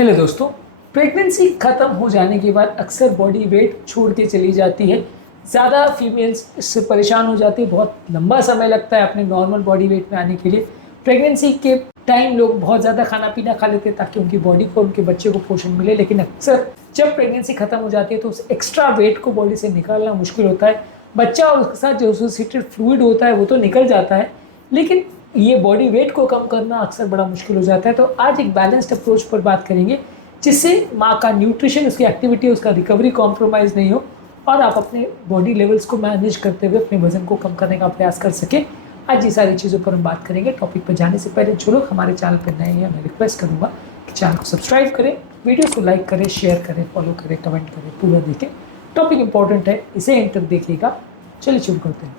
Hello दोस्तों, pregnancy ख़त्म हो जाने के बाद अक्सर बॉडी वेट छोड़ के चली जाती है। ज़्यादा फीमेल्स इससे परेशान हो जाती है, बहुत लंबा समय लगता है अपने नॉर्मल बॉडी वेट में आने के लिए। प्रेगनेंसी के टाइम लोग बहुत ज़्यादा खाना पीना खा लेते हैं ताकि उनकी बॉडी को, उनके बच्चे को पोषण मिले, लेकिन अक्सर जब प्रेगनेंसी ख़त्म हो जाती है तो उस एक्स्ट्रा वेट को बॉडी से निकालना मुश्किल होता है। बच्चा और उसके साथ जो एसोसिएटेड फ्लूइड होता है वो तो निकल जाता है, लेकिन ये बॉडी वेट को कम करना अक्सर बड़ा मुश्किल हो जाता है। तो आज एक बैलेंस्ड अप्रोच पर बात करेंगे जिससे माँ का न्यूट्रिशन, उसकी एक्टिविटी, उसका रिकवरी कॉम्प्रोमाइज़ नहीं हो और आप अपने बॉडी लेवल्स को मैनेज करते हुए अपने वजन को कम करने का प्रयास कर सकें। आज ये सारी चीज़ों पर हम बात करेंगे। टॉपिक पर जाने से पहले जो लोग हमारे चैनल पर नए हैं, मैं रिक्वेस्ट करूँगा कि चैनल को सब्सक्राइब करें, वीडियो को लाइक करें, शेयर करें, फॉलो करें, कमेंट करें, पूरा देखें। टॉपिक इंपॉर्टेंट है, इसे एंड तक देखिएगा। चलिए शुरू करते हैं।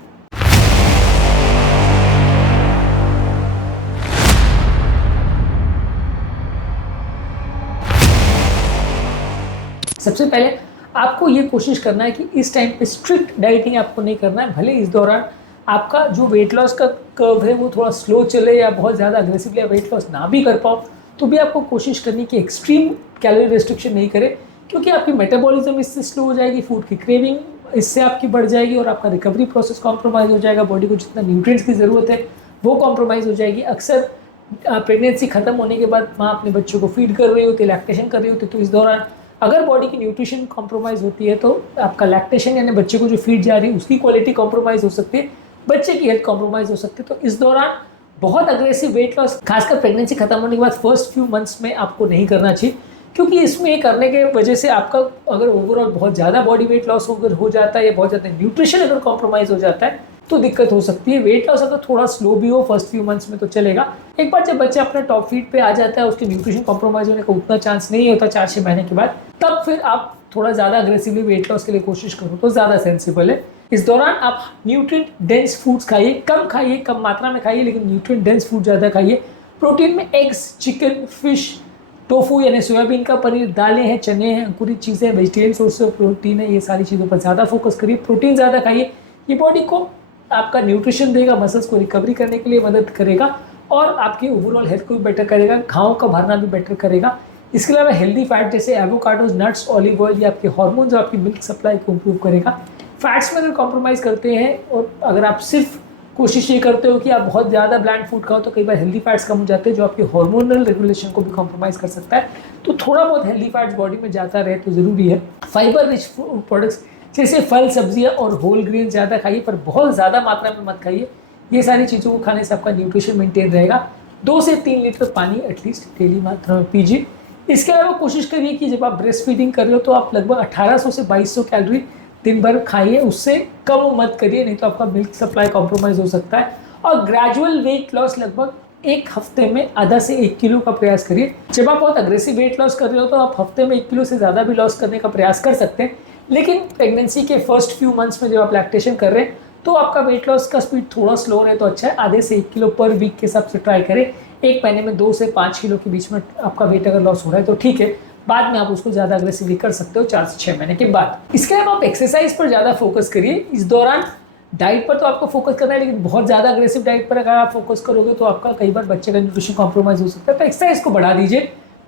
सबसे पहले आपको ये कोशिश करना है कि इस टाइम पे स्ट्रिक्ट डाइटिंग आपको नहीं करना है। भले इस दौरान आपका जो वेट लॉस का कर्व है वो थोड़ा स्लो चले या बहुत ज़्यादा अग्रेसिवली वेट लॉस ना भी कर पाओ, तो भी आपको कोशिश करनी कि एक्सट्रीम कैलोरी रेस्ट्रिक्शन नहीं करें, क्योंकि आपकी मेटाबॉलिज्म इससे स्लो हो जाएगी, फूड की क्रेविंग इससे आपकी बढ़ जाएगी और आपका रिकवरी प्रोसेस कॉम्प्रोमाइज़ हो जाएगा। बॉडी को जितना न्यूट्रिएंट्स की ज़रूरत है वो कॉम्प्रोमाइज़ हो जाएगी। अक्सर प्रेगनेंसी खत्म होने के बाद माँ अपने बच्चों को फीड कर रही होती है, लैक्टेशन कर रही होती है, तो इस दौरान अगर बॉडी की न्यूट्रिशन कॉम्प्रोमाइज़ होती है तो आपका लैक्टेशन यानी बच्चे को जो फीड जा रही है उसकी क्वालिटी कॉम्प्रोमाइज़ हो सकती है, बच्चे की हेल्थ कॉम्प्रोमाइज़ हो सकती है। तो इस दौरान बहुत अग्रेसिव वेट लॉस, खासकर प्रेगनेंसी खत्म होने के बाद फर्स्ट फ्यू मंथ्स में आपको नहीं करना चाहिए, क्योंकि इसमें करने के वजह से आपका अगर ओवरऑल बहुत ज़्यादा बॉडी वेट लॉस अगर हो जाता है या बहुत ज़्यादा न्यूट्रिशन अगर कॉम्प्रोमाइज़ हो जाता है तो दिक्कत हो सकती है। वेट लॉस अगर थोड़ा स्लो भी हो फर्स्ट फ्यू मंथ्स में तो चलेगा। एक बार जब बच्चा अपने टॉप फीट पे आ जाता है, उसके न्यूट्रिशन कॉम्प्रोमाइज़ होने का उतना चांस नहीं होता 4-6 महीने के बाद, तब फिर आप थोड़ा ज़्यादा अग्रेसिवली वेट लॉस के लिए कोशिश करो तो ज़्यादा सेंसिबल है। इस दौरान आप न्यूट्रिएंट डेंस फूड्स खाइए, कम मात्रा में खाइए, लेकिन न्यूट्रिएंट डेंस फूड ज़्यादा खाइए। प्रोटीन में एग्स, चिकन, फिश, टोफू यानी सोयाबीन का पनीर, दालें हैं, चने हैं, अंकुरित चीज़ें, वेजिटेरियन सोर्स ऑफ प्रोटीन है, ये सारी चीज़ों पर ज़्यादा फोकस करिए। प्रोटीन ज़्यादा खाइए, ये बॉडी को आपका न्यूट्रिशन देगा, मसल्स को रिकवरी करने के लिए मदद करेगा और आपकी ओवरऑल हेल्थ को भी बेटर करेगा, घावों का भरना भी बेटर करेगा। इसके अलावा हेल्दी फैट जैसे एवोकाडोज, नट्स, ऑलिव ऑयल, ये आपके हार्मोन्स और आपकी मिल्क सप्लाई को इम्प्रूव करेगा। फैट्स में अगर कॉम्प्रोमाइज़ करते हैं और अगर आप सिर्फ कोशिश ये करते हो कि आप बहुत ज़्यादा ब्लैंड फूड खाओ तो कई बार हेल्दी फैट्स कम हो जाते हैं, जो आपके हार्मोनल रेगुलेशन को भी कॉम्प्रोमाइज़ कर सकता है। तो थोड़ा बहुत हेल्दी फैट्स बॉडी में जाता रहे तो ज़रूरी है। फाइबर रिच फूड प्रोडक्ट्स जैसे फल, सब्जियां और होल ग्रेन ज़्यादा खाइए, पर बहुत ज़्यादा मात्रा में मत खाइए। ये सारी चीज़ों को खाने से आपका न्यूट्रिशन मेंटेन रहेगा। 2 से 3 लीटर पानी एटलीस्ट डेली मात्रा में पीजिए। इसके अलावा कोशिश करिए कि जब आप ब्रेस्ट फीडिंग कर रहे हो तो आप लगभग 1800 से 2200 कैलोरी दिन भर खाइए, उससे कम मत करिए, नहीं तो आपका मिल्क सप्लाई कॉम्प्रोमाइज़ हो सकता है। और ग्रेजुअल वेट लॉस लगभग 1 हफ्ते में आधा से 1 किलो का प्रयास करिए। जब आप बहुत अग्रेसिव वेट लॉस कर रहे हो तो आप हफ्ते में 1 किलो से ज़्यादा भी लॉस करने का प्रयास कर सकते हैं, लेकिन प्रेगनेंसी के फर्स्ट फ्यू मंथ्स में जब आप लैक्टेशन कर रहे हैं तो आपका वेट लॉस का स्पीड थोड़ा स्लो रहे तो अच्छा है। आधे से 1 किलो पर वीक के हिसाब से ट्राई करें। एक महीने में 2 से 5 किलो के बीच में आपका वेट अगर लॉस हो रहा है तो ठीक है, बाद में आप उसको ज़्यादा अग्रेसिवली कर सकते हो 4 से 6 महीने के बाद। इसके अलावा आप एक्सरसाइज पर ज़्यादा फोकस करिए। इस दौरान डाइट पर तो आपको फोकस करना है, लेकिन बहुत ज़्यादा अग्रेसिव डाइट पर अगर आप फोकस करोगे तो आपका कई बार बच्चे का न्यूट्रिशन कॉम्प्रोमाइज़ हो सकता है। तो एक्सरसाइज को बढ़ा दीजिए।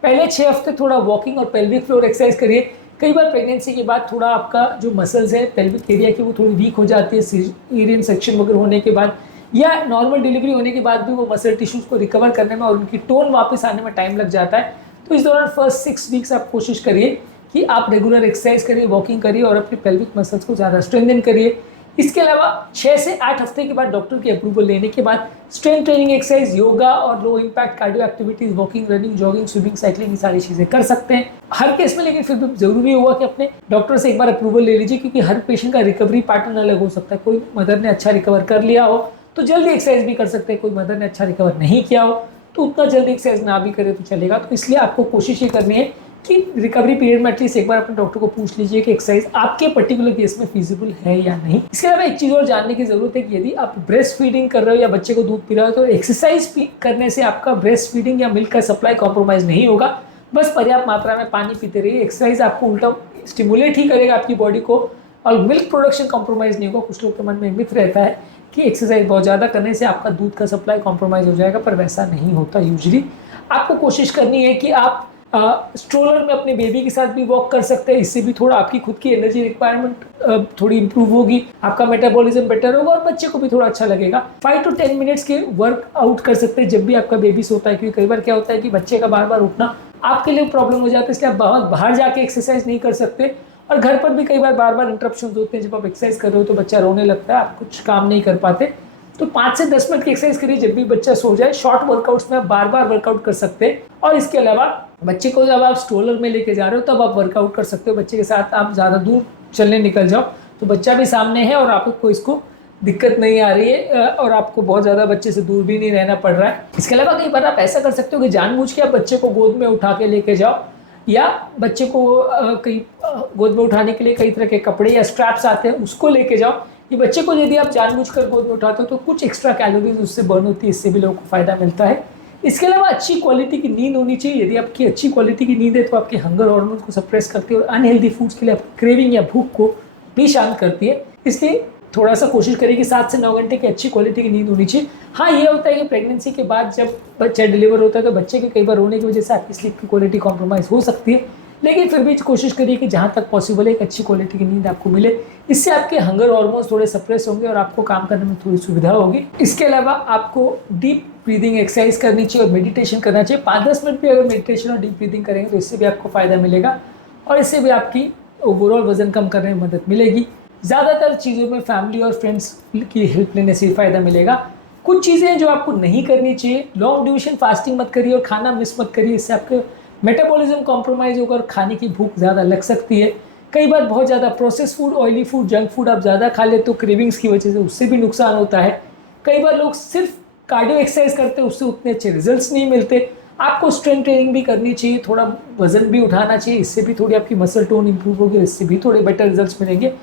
पहले 6 हफ्ते थोड़ा वॉकिंग और पेल्विक फ्लोर एक्सरसाइज करिए। कई बार प्रेगनेंसी के बाद थोड़ा आपका जो मसल्स है पेल्विक एरिया की वो थोड़ी वीक हो जाती है, सीरियन सेक्शन वगैरह होने के बाद या नॉर्मल डिलीवरी होने के बाद भी वो मसल टिश्यूज़ को रिकवर करने में और उनकी टोन वापस आने में टाइम लग जाता है। तो इस दौरान फर्स्ट 6 वीक्स आप कोशिश करिए कि आप रेगुलर एक्सरसाइज करिए, वॉकिंग करिए और अपने पेल्विक मसल्स को ज़्यादा स्ट्रेंथन करिए। इसके अलावा 6 से 8 हफ्ते के बाद डॉक्टर की अप्रूवल लेने के बाद स्ट्रेंथ ट्रेनिंग एक्सरसाइज, योगा और low impact cardio activities, walking, running, jogging, swimming, cycling, ये सारी चीज़ें कर सकते हैं हर केस में। लेकिन फिर भी ज़रूरी होगा कि अपने डॉक्टर से एक बार अप्रूवल ले लीजिए, क्योंकि हर पेशेंट का रिकवरी पैटर्न अलग हो सकता है। कोई मदर ने अच्छा रिकवर कर लिया हो तो जल्दी एक्सरसाइज भी कर सकते हैं, कोई मदर ने अच्छा रिकवर नहीं किया हो तो उतना जल्दी एक्सरसाइज ना भी करे तो चलेगा। तो इसलिए आपको कोशिश ये करनी है कि रिकवरी पीरियड में एटलीस्ट एक बार अपने डॉक्टर को पूछ लीजिए कि एक्सरसाइज आपके पर्टिकुलर केस में फीजिबल है या नहीं। इसके अलावा एक चीज़ और जानने की जरूरत है कि यदि आप ब्रेस्ट फीडिंग कर रहे हो या बच्चे को दूध पी रहे हो तो एक्सरसाइज करने से आपका ब्रेस्ट फीडिंग या मिल्क का सप्लाई कॉम्प्रोमाइज़ नहीं होगा। बस पर्याप्त मात्रा में पानी पीते रहिए। एक्सरसाइज आपको उल्टा स्टिमुलेट ही करेगा आपकी बॉडी को और मिल्क प्रोडक्शन कॉम्प्रोमाइज़ नहीं होगा। कुछ लोग के मन में मिथ रहता है कि एक्सरसाइज बहुत ज़्यादा करने से आपका दूध का सप्लाई कॉम्प्रोमाइज़ हो जाएगा, पर वैसा नहीं होता। यूजुअली आपको कोशिश करनी है कि आप स्ट्रोलर में अपने बेबी के साथ भी वॉक कर सकते हैं, इससे भी थोड़ा आपकी खुद की एनर्जी रिक्वायरमेंट थोड़ी इंप्रूव होगी, आपका मेटाबॉलिज्म बेटर होगा और बच्चे को भी थोड़ा अच्छा लगेगा। 5 to 10 मिनट्स के वर्कआउट कर सकते हैं जब भी आपका बेबी सोता है, क्योंकि कई बार क्या होता है कि बच्चे का बार बार उठना आपके लिए प्रॉब्लम हो जाता है, इसलिए आप बहुत बाहर जाके एक्सरसाइज नहीं कर सकते। और घर पर भी कई बार बार इंटरप्शन होते हैं, जब आप एक्सरसाइज कर रहे हो तो बच्चा रोने लगता है, आप कुछ काम नहीं कर पाते। तो 5 से 10 मिनट की एक्सरसाइज करिए जब भी बच्चा सो जाए। शॉर्ट वर्कआउट्स में आप बार बार वर्कआउट कर सकते हैं। और इसके अलावा बच्चे को जब आप स्ट्रोलर में लेके जा रहे हो तब आप वर्कआउट कर सकते हो। बच्चे के साथ आप ज़्यादा दूर चलने निकल जाओ तो बच्चा भी सामने है और आपको इसको दिक्कत नहीं आ रही है और आपको बहुत ज़्यादा बच्चे से दूर भी नहीं रहना पड़ रहा है। इसके अलावा कई बार आप ऐसा कर सकते हो कि जानबूझ के आप बच्चे को गोद में उठा के लेके जाओ, या बच्चे को कई गोद में उठाने के लिए कई तरह के कपड़े या स्ट्रैप्स आते हैं, उसको लेके जाओ। ये बच्चे को यदि आप जानबूझकर गोद में उठाते हो तो कुछ एक्स्ट्रा कैलोरीज उससे बर्न होती है, इससे भी लोगों को फायदा मिलता है। इसके अलावा अच्छी क्वालिटी की नींद होनी चाहिए। यदि आपकी अच्छी क्वालिटी की नींद है तो आपके हंगर हार्मोन को सप्रेस करती है और अनहेल्दी फूड्स के लिए आपकी क्रेविंग या भूख को भी शांत करती है। इसलिए थोड़ा सा कोशिश करिए कि 7 से 9 घंटे की अच्छी क्वालिटी की नींद होनी चाहिए। हाँ, ये होता है कि प्रेगनेंसी के बाद जब बच्चा डिलीवर होता है तो बच्चे के कई बार रोने की वजह से आपकी स्लीप की क्वालिटी कॉम्प्रोमाइज़ हो सकती है, लेकिन फिर भी कोशिश करिए कि जहाँ तक पॉसिबल है एक अच्छी क्वालिटी की नींद आपको मिले। इससे आपके हंगर हार्मोन्स थोड़े सप्रेस होंगे और आपको काम करने में थोड़ी सुविधा होगी। इसके अलावा आपको डीप ब्रीदिंग एक्सरसाइज करनी चाहिए और मेडिटेशन करना चाहिए। 5-10 मिनट भी अगर मेडिटेशन और डीप ब्रीदिंग करेंगे तो इससे भी आपको फ़ायदा मिलेगा और इससे भी आपकी ओवरऑल वजन कम करने में मदद मिलेगी। ज़्यादातर चीज़ों में फैमिली और फ्रेंड्स की हेल्प लेने से फ़ायदा मिलेगा। कुछ चीज़ें जो आपको नहीं करनी चाहिए, लॉन्ग ड्यूरेशन फास्टिंग मत करिए और खाना मिस मत करिए, इससे आपके मेटाबॉलिज्म कॉम्प्रोमाइज़ होकर खाने की भूख ज़्यादा लग सकती है। कई बार बहुत ज़्यादा process food, oily food, junk food आप ज़्यादा खा लेते तो क्रेविंग्स की वजह से उससे भी नुकसान होता है। कई बार लोग सिर्फ कार्डियो एक्सरसाइज करते हैं, उससे उतने अच्छे रिजल्ट्स नहीं मिलते। आपको स्ट्रेंथ ट्रेनिंग भी करनी चाहिए, थोड़ा वजन भी उठाना चाहिए, इससे भी थोड़ी आपकी मसल टोन इंप्रूव होगी, इससे भी थोड़े बेटर रिजल्ट्स मिलेंगे।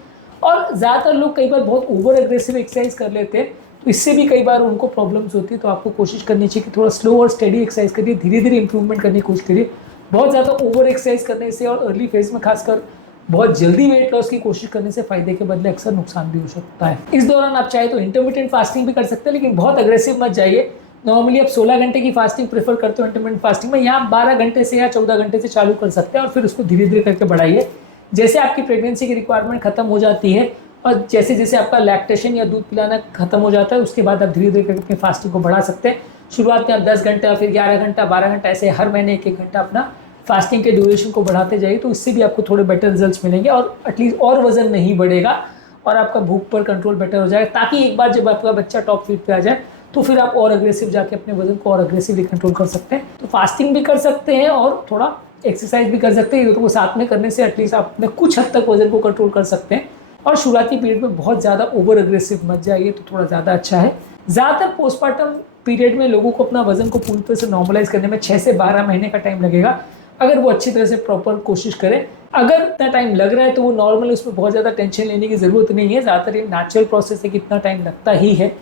और ज़्यादातर लोग कई बार बहुत ओवर एग्रेसिव एक्सरसाइज कर लेते हैं तो इससे भी कई बार उनको प्रॉब्लम्स होती है। तो आपको कोशिश करनी चाहिए कि थोड़ा स्लो और स्टेडी एक्सरसाइज करिए, धीरे धीरे इंप्रूवमेंट करने की कोशिश करिए। बहुत ज़्यादा ओवर एक्सरसाइज करने से और अर्ली फेज में खासकर बहुत जल्दी वेट लॉस की कोशिश करने से फायदे के बदले अक्सर नुकसान भी हो सकता है। इस दौरान आप चाहे तो इंटरमिटेंट फास्टिंग भी कर सकते हैं, लेकिन बहुत अग्रेसिव मत जाइए। नॉर्मली आप 16 घंटे की फास्टिंग प्रेफर करते हो इंटरमिटेंट फास्टिंग में, यहाँ 12 घंटे से या 14 घंटे से चालू कर सकते हैं और फिर उसको धीरे धीरे करके बढ़ाइए। जैसे आपकी प्रेगनेंसी की रिक्वायरमेंट खत्म हो जाती है और जैसे जैसे आपका लैक्टेशन या दूध पिलाना खत्म हो जाता है, उसके बाद आप धीरे धीरे करके अपनी फास्टिंग को बढ़ा सकते हैं। शुरुआत में आप 10 घंटा, फिर 11 घंटा, 12 घंटा, ऐसे हर महीने 1-1 घंटा अपना फास्टिंग के ड्यूरेशन को बढ़ाते जाइए, तो इससे भी आपको थोड़े बेटर रिजल्ट्स मिलेंगे और एटलीस्ट और वजन नहीं बढ़ेगा और आपका भूख पर कंट्रोल बेटर हो जाएगा, ताकि एक बार जब आपका बच्चा टॉप फीट पे आ जाए तो फिर आप और अग्रेसिव जाके अपने वजन को और अग्रेसिवली कंट्रोल कर सकते हैं। तो फास्टिंग भी कर सकते हैं और थोड़ा एक्सरसाइज भी कर सकते हैं, ये दोनों को साथ में करने से एटलीस्ट आप अपने कुछ हद तक वजन को कंट्रोल कर सकते हैं। और शुरुआती पीरियड में बहुत ज़्यादा ओवर अग्रेसिव मत जाइए तो थोड़ा ज़्यादा अच्छा है। ज़्यादातर पोस्टमार्टम पीरियड में लोगों को अपना वजन को पूरी तरह से नॉर्मलाइज करने में 6 से 12 महीने का टाइम लगेगा, अगर वो अच्छी तरह से प्रॉपर कोशिश करें। अगर इतना टाइम लग रहा है तो वो नॉर्मल, उसमें बहुत ज़्यादा टेंशन लेने की ज़रूरत नहीं है। ज़्यादातर ये नेचुरल प्रोसेस है कि इतना टाइम लगता ही है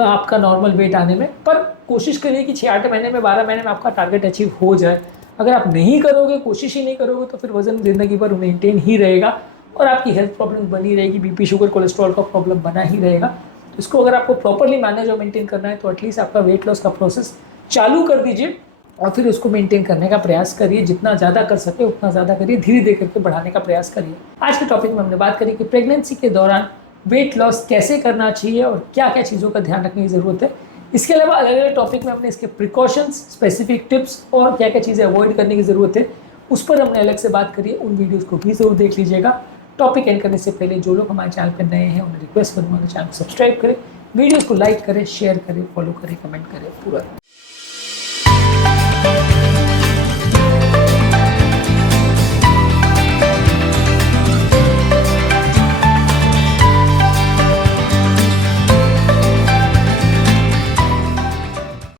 आपका नॉर्मल वेट आने में, पर कोशिश करिए कि 6-8 महीने में, 12 महीने में आपका टारगेट अचीव हो जाए। अगर आप नहीं करोगे, कोशिश ही नहीं करोगे, तो फिर वजन ज़िंदगी भर मेंटेन ही रहेगा और आपकी हेल्थ प्रॉब्लम बनी रहेगी, बीपी, शुगर, कोलेस्ट्रॉल का प्रॉब्लम बना ही रहेगा। तो इसको अगर आपको प्रॉपरली मैनेज और मेंटेन करना है तो एटलीस्ट आपका वेट लॉस का प्रोसेस चालू कर दीजिए और फिर उसको मेंटेन करने का प्रयास करिए। जितना ज़्यादा कर सके उतना ज़्यादा करिए, धीरे धीरे करके बढ़ाने का प्रयास करिए। आज के टॉपिक में हमने बात करी कि प्रेगनेंसी के दौरान वेट लॉस कैसे करना चाहिए और क्या क्या चीज़ों का ध्यान रखने की ज़रूरत है। इसके अलावा अलग अलग टॉपिक में अपने इसके प्रिकॉशंस, स्पेसिफिक टिप्स और क्या क्या चीज़ें अवॉइड करने की ज़रूरत है, उस पर हमने अलग से बात करी है। उन वीडियोज़ को भी ज़रूर देख लीजिएगा। टॉपिक एंड करने से पहले जो लोग हमारे चैनल पर नए हैं उन्हें रिक्वेस्ट करूँगा कि चैनल को सब्सक्राइब करें, वीडियोज़ को लाइक करें, शेयर करें, फॉलो करें, कमेंट करें पूरा।